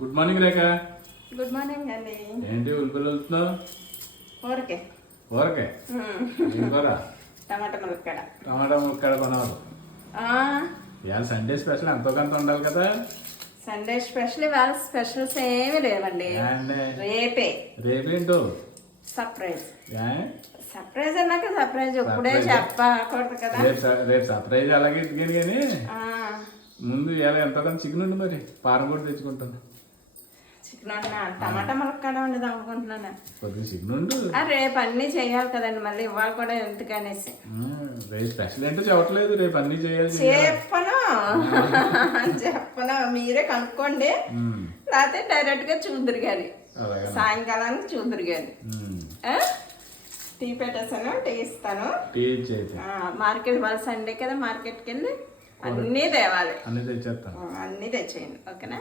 Good morning Rekha. Good morning అండి. ఏంటి ఉల్లిపల్లి వెళ్తున్నావు ఊరికే. ఊరకే? ఏం కూర? టమాటా ములక్కడ టమాటా ముక్కడ కొనాలి. ఇవాళ సండే స్పెషల్ ఎంతో కొంత ఉండాలి కదా. సండే స్పెషల్ ఇవాళ స్పెషల్స్ ఏమీ లేవండి? రేపే. రేపేంటో సర్ప్రైజ్? సర్ప్రైజ్ అన్నాక సర్ప్రైజ్ ఇప్పుడే. చెప్పకూడదు కదా. రేపు సర్ప్రైజ్ అలాగే ఇదిగాని కానీ? ముందు ఇవాళ ఎంతో చికెన్ ఉంది మరి? పారం కూడా తెచ్చుకుంటాను. చికెన్ వండినా టమాటా ములక్కడ వండుదాం అనుకుంటున్నాను? కొద్దిగా చికెన్ ఉండు ఆ, రేపు అన్నీ చేయాలి కదండి మళ్ళీ ఇవాళ కూడా ఎందుకనేసి. రేపు స్పెషల్ ఏంటో చెప్పట్లేదు రేపు అన్ని చేయాలి. చెప్పను. చెప్పను. మీరే కనుక్కోండి. ఉమ్, లేకపోతే డైరెక్ట్గా చూద్దరు కానీ అలాగే సాయంకాలానికి చూద్దరు కానీ ఉమ్, టీ పెట్టేసాను టీ ఇస్తాను. టీ చేతి ఆ, మార్కెట్ వాళ్ళ సండే కదా మార్కెట్కి వెళ్ళి అన్నీ తేవాలి. అన్ని తెచ్చేస్తాను. ఆ, అన్నీ తెచ్చేయండి. ఓకేనా?